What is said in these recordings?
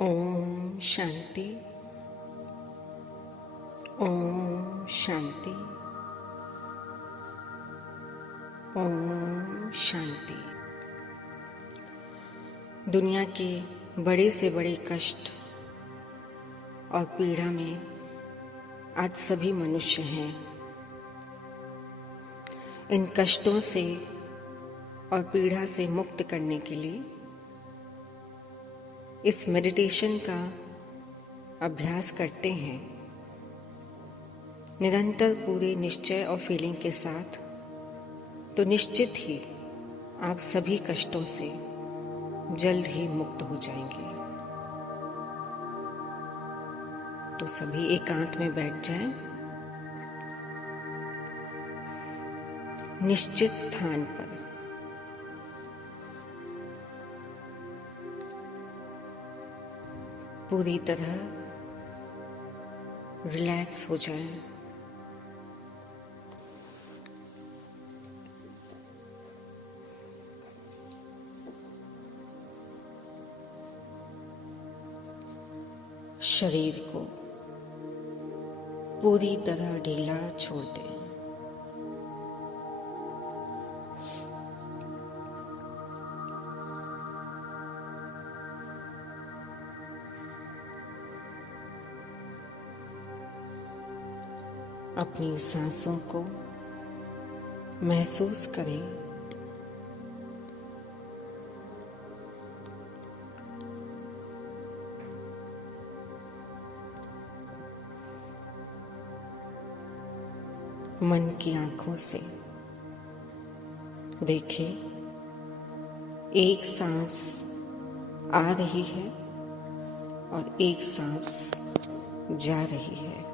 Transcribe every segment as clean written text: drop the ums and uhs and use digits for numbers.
ओम शांति। ओम शांति। ओम शांति। दुनिया के बड़े से बड़े कष्ट और पीड़ा में आज सभी मनुष्य हैं। इन कष्टों से और पीड़ा से मुक्त करने के लिए इस मेडिटेशन का अभ्यास करते हैं निरंतर पूरे निश्चय और फीलिंग के साथ, तो निश्चित ही आप सभी कष्टों से जल्द ही मुक्त हो जाएंगे। तो सभी एकांत में बैठ जाएं, निश्चित स्थान पर। पूरी तरह रिलैक्स हो जाएं। शरीर को पूरी तरह ढीला छोड़ दें। अपनी सांसों को महसूस करें। मन की आंखों से देखें, एक सांस आ रही है और एक सांस जा रही है।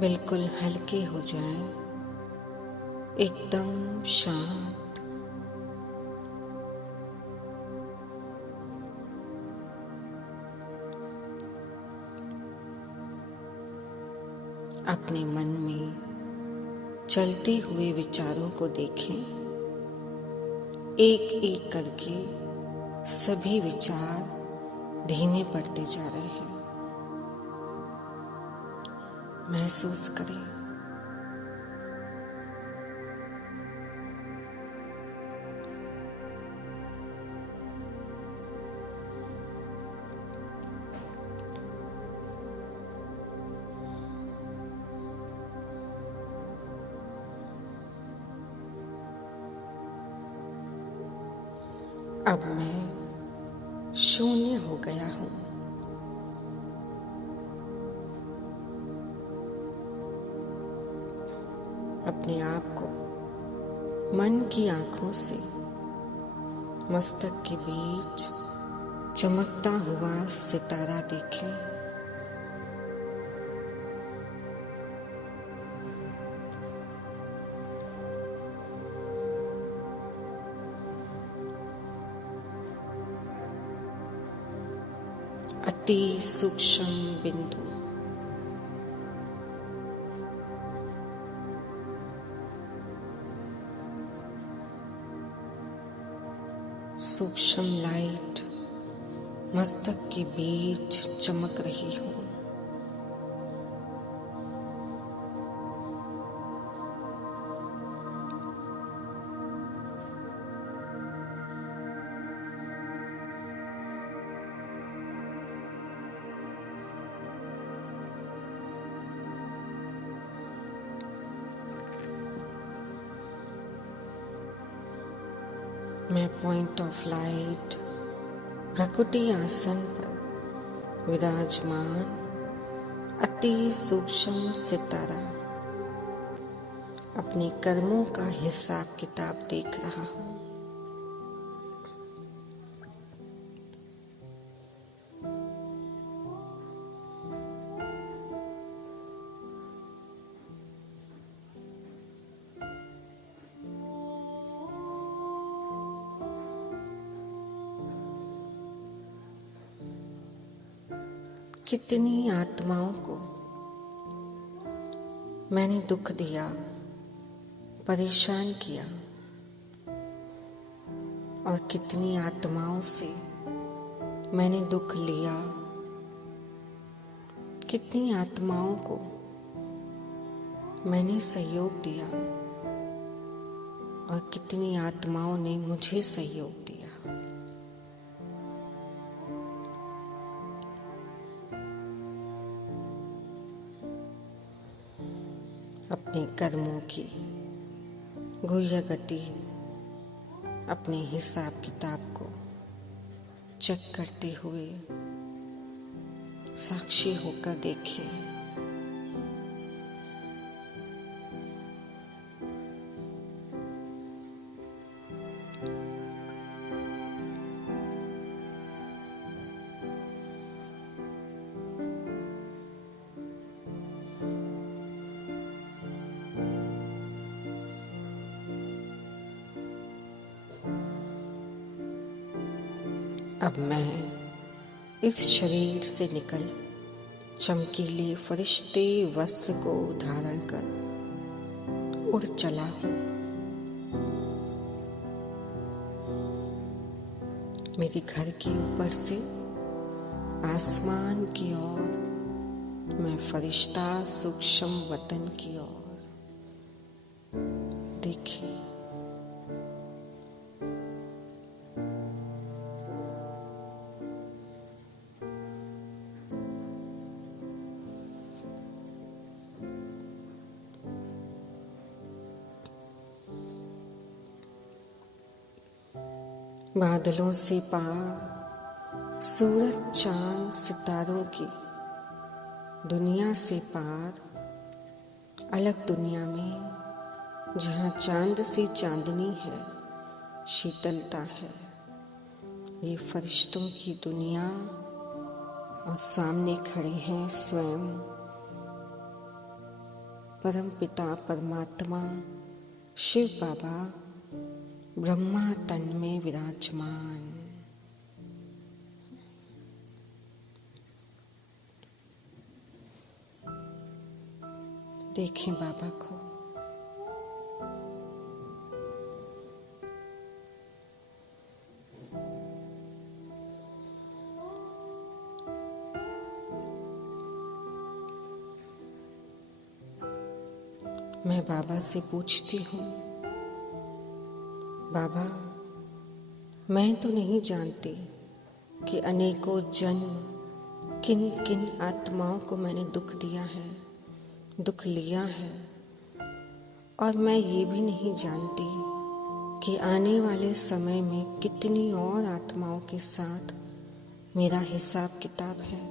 बिल्कुल हल्के हो जाएं, एकदम शांत। अपने मन में चलते हुए विचारों को देखें। एक एक करके सभी विचार धीमे पड़ते जा रहे हैं। महसूस करें। अब मैं शून्य हो गया हूं। अपने आप को मन की आंखों से मस्तक के बीच चमकता हुआ सितारा देखें। अति सूक्ष्म बिंदु, सूक्ष्म लाइट मस्तक के बीच चमक रही हो। मैं पॉइंट ऑफ लाइट प्रकृति आसन पर विराजमान अति सूक्ष्म सितारा अपने कर्मों का हिसाब किताब देख रहा हूं। कितनी आत्माओं को मैंने दुख दिया, परेशान किया, और कितनी आत्माओं से मैंने दुख लिया। कितनी आत्माओं को मैंने सहयोग दिया और कितनी आत्माओं ने मुझे सहयोग दिया। अपने कर्मों की गुह्य गति, अपने हिसाब किताब को चेक करते हुए साक्षी होकर देखें। अब मैं इस शरीर से निकल चमकीले फरिश्ते वस्त्र को धारण कर उड़ चला हूँ। मेरे घर के ऊपर से आसमान की ओर, मैं फरिश्ता सूक्ष्म वतन की ओर। देखिए, बादलों से पार, सूरज चांद सितारों की दुनिया से पार, अलग दुनिया में जहाँ चांद सी चांदनी है, शीतलता है, ये फरिश्तों की दुनिया, और सामने खड़े हैं स्वयं परम पिता परमात्मा शिव बाबा, ब्रह्मा तन में विराजमान। देखें बाबा को। मैं बाबा से पूछती हूँ, बाबा, मैं तो नहीं जानती कि अनेकों जन्म किन किन आत्माओं को मैंने दुख दिया है, दुख लिया है, और मैं ये भी नहीं जानती कि आने वाले समय में कितनी और आत्माओं के साथ मेरा हिसाब किताब है।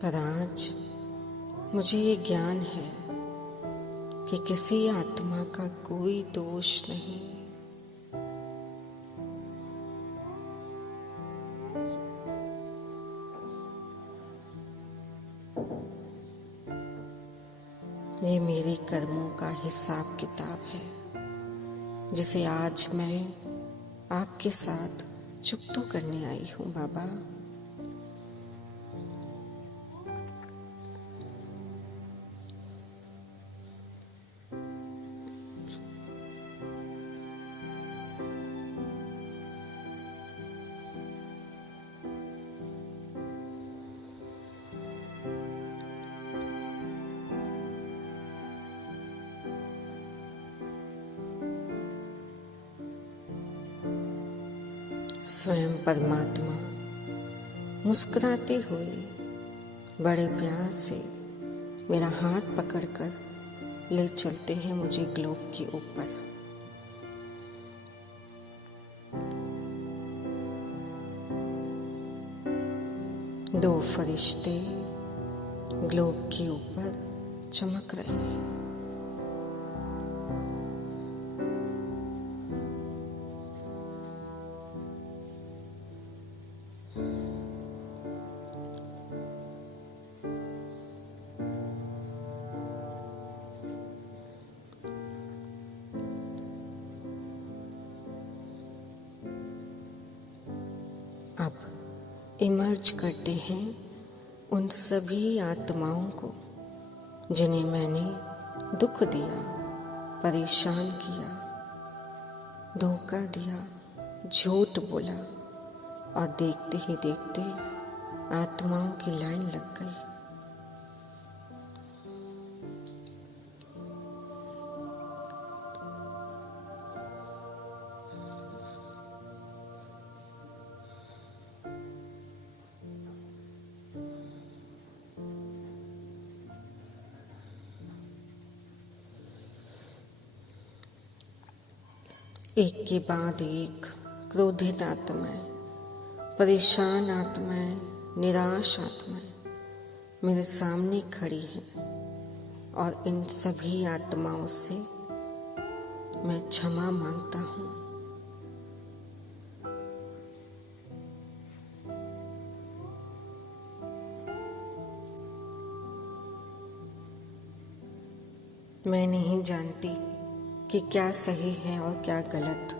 पर आज मुझे ये ज्ञान है कि किसी आत्मा का कोई दोष नहीं। ये मेरे कर्मों का हिसाब किताब है, जिसे आज मैं आपके साथ चुकतो करने आई हूँ बाबा। स्वयं परमात्मा मुस्कुराते हुए बड़े प्यार से मेरा हाथ पकड़कर ले चलते हैं मुझे ग्लोब के ऊपर। दो फरिश्ते ग्लोब के ऊपर चमक रहे हैं। इमर्ज करते हैं उन सभी आत्माओं को जिन्हें मैंने दुख दिया, परेशान किया, धोखा दिया, झूठ बोला, और देखते ही देखते आत्माओं की लाइन लग गई। एक के बाद एक क्रोधित आत्माएं, परेशान आत्माएं, निराश आत्माएं मेरे सामने खड़ी हैं और इन सभी आत्माओं से मैं क्षमा मांगता हूँ। मैं नहीं जानती कि क्या सही है और क्या गलत,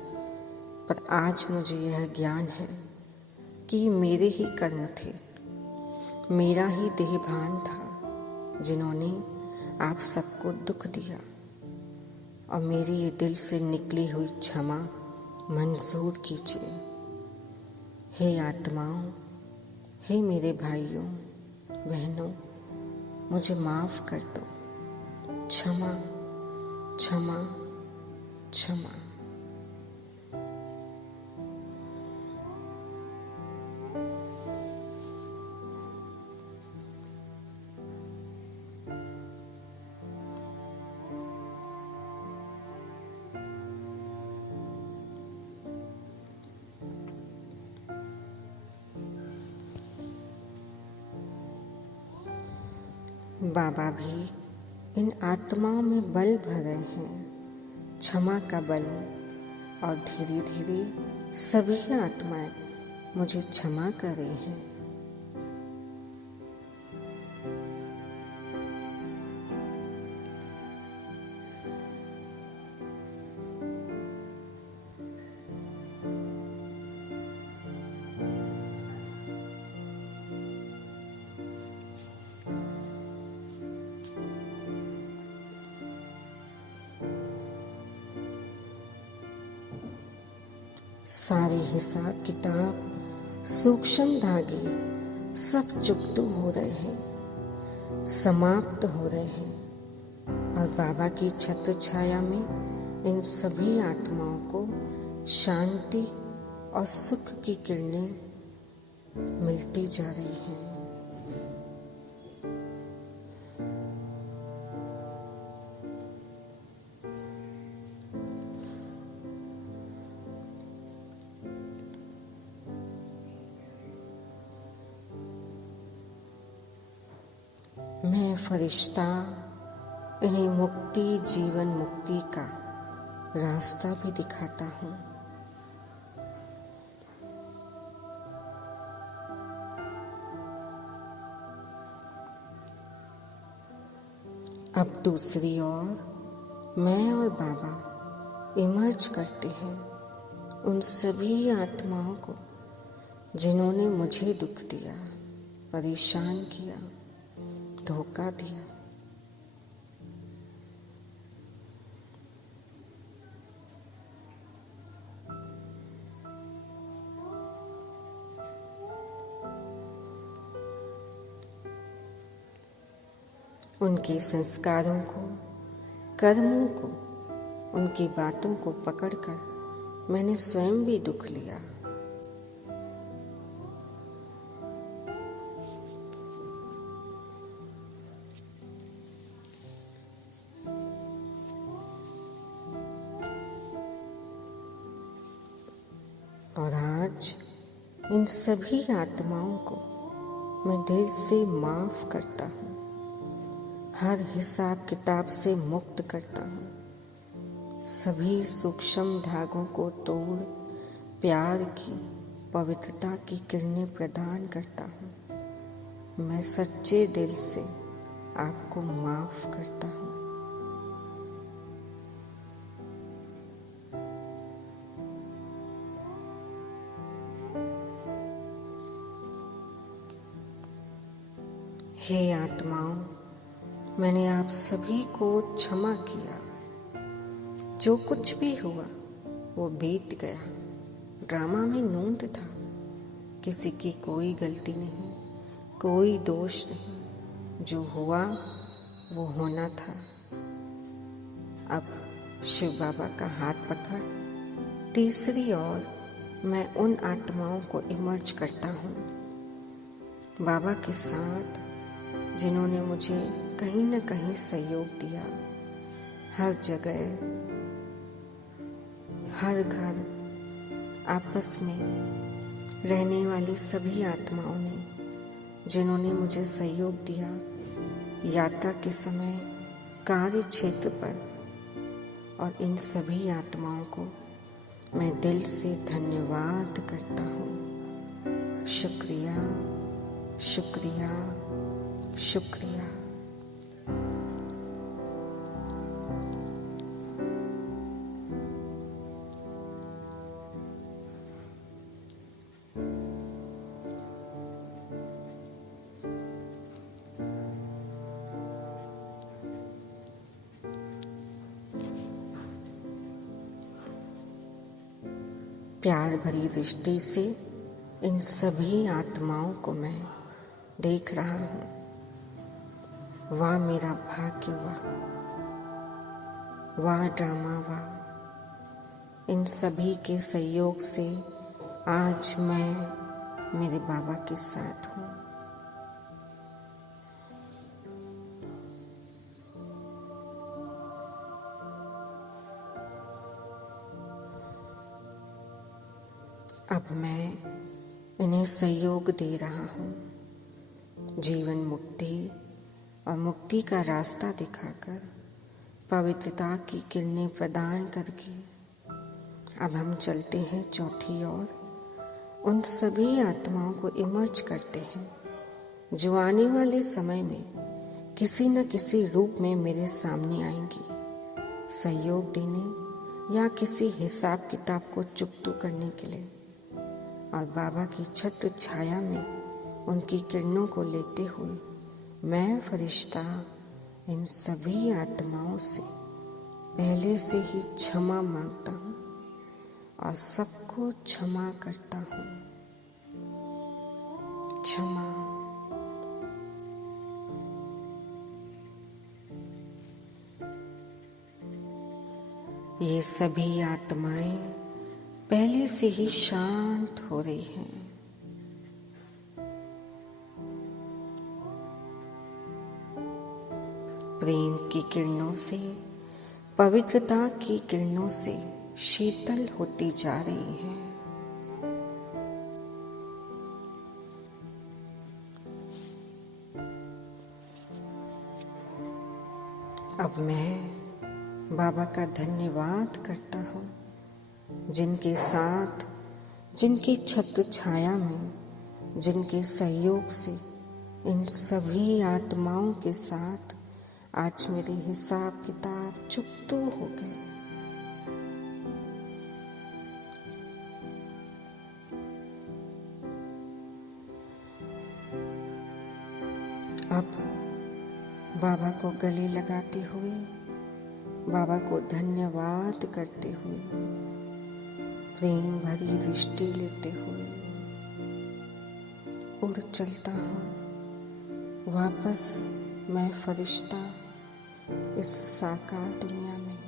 पर आज मुझे यह ज्ञान है कि मेरे ही कर्म थे, मेरा ही देहभान था जिन्होंने आप सबको दुख दिया, और मेरी ये दिल से निकली हुई क्षमा मंजूर कीजिए। हे आत्माओं, हे मेरे भाइयों बहनों, मुझे माफ़ कर दो। क्षमा क्षमा क्षमा। बाबा भी इन आत्माओं में बल भर रहे हैं, क्षमा का बल, और धीरे धीरे सभी आत्माएं मुझे क्षमा कर रही हैं। सारे हिसाब किताब, सूक्ष्म धागे सब चुकतू हो रहे हैं, समाप्त हो रहे हैं, और बाबा की छत्र छाया में इन सभी आत्माओं को शांति और सुख की किरणें मिलती जा रही हैं। मैं फरिश्ता इन्हें मुक्ति, जीवन मुक्ति का रास्ता भी दिखाता हूँ। अब दूसरी ओर मैं और बाबा इमर्ज करते हैं उन सभी आत्माओं को जिन्होंने मुझे दुख दिया, परेशान किया, धोखा दिया। उनके संस्कारों को, कर्मों को, उनकी बातों को पकड़कर मैंने स्वयं भी दुख लिया। और आज इन सभी आत्माओं को मैं दिल से माफ करता हूँ, हर हिसाब किताब से मुक्त करता हूँ, सभी सूक्ष्म धागों को तोड़ प्यार की, पवित्रता की किरणें प्रदान करता हूँ। मैं सच्चे दिल से आपको माफ करता हूँ। हे आत्माओं, मैंने आप सभी को क्षमा किया। जो कुछ भी हुआ वो बीत गया। ड्रामा में नूंद था, किसी की कोई गलती नहीं, कोई दोष नहीं। जो हुआ वो होना था। अब शिव बाबा का हाथ पकड़ तीसरी ओर मैं उन आत्माओं को इमर्ज करता हूँ, बाबा के साथ, जिन्होंने मुझे कहीं न कहीं सहयोग दिया। हर जगह, हर घर, आपस में रहने वाली सभी आत्माओं ने, जिन्होंने मुझे सहयोग दिया यात्रा के समय, कार्य क्षेत्र पर, और इन सभी आत्माओं को मैं दिल से धन्यवाद करता हूँ। शुक्रिया, शुक्रिया, शुक्रिया। प्यार भरी दृष्टि से इन सभी आत्माओं को मैं देख रहा हूँ। वाह मेरा भाग्य, वाह ड्रामा, वाह। इन सभी के सहयोग से आज मैं मेरे बाबा के साथ हूँ। अब मैं इन्हें सहयोग दे रहा हूँ। जीवन मुक्ति और मुक्ति का रास्ता दिखाकर, पवित्रता की किरणें प्रदान करके अब हम चलते हैं चौथी ओर। उन सभी आत्माओं को इमर्ज करते हैं जो आने वाले समय में किसी न किसी रूप में मेरे सामने आएंगी, सहयोग देने या किसी हिसाब किताब को चुकता करने के लिए। और बाबा की छत्र छाया में उनकी किरणों को लेते हुए मैं फरिश्ता इन सभी आत्माओं से पहले से ही क्षमा मांगता हूँ और सबको क्षमा करता हूँ। क्षमा। ये सभी आत्माएं पहले से ही शांत हो रही हैं। प्रेम की किरणों से, पवित्रता की किरणों से शीतल होती जा रही हैं। अब मैं बाबा का धन्यवाद करता हूँ, जिनके साथ, जिनकी छत्र छाया में, जिनके सहयोग से इन सभी आत्माओं के साथ आज मेरे हिसाब किताब चुकता हो गए। अब बाबा को गले लगाते हुए, बाबा को धन्यवाद करते हुए, प्रेम भरी दृष्टि लेते हुए उड़ चलता हूँ वापस मैं फरिश्ता इस साकार दुनिया में।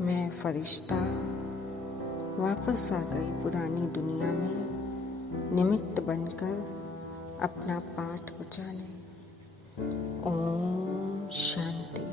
मैं फरिश्ता वापस आ गई पुरानी दुनिया में, निमित्त बनकर अपना पाठ बजाने। ओम शांति।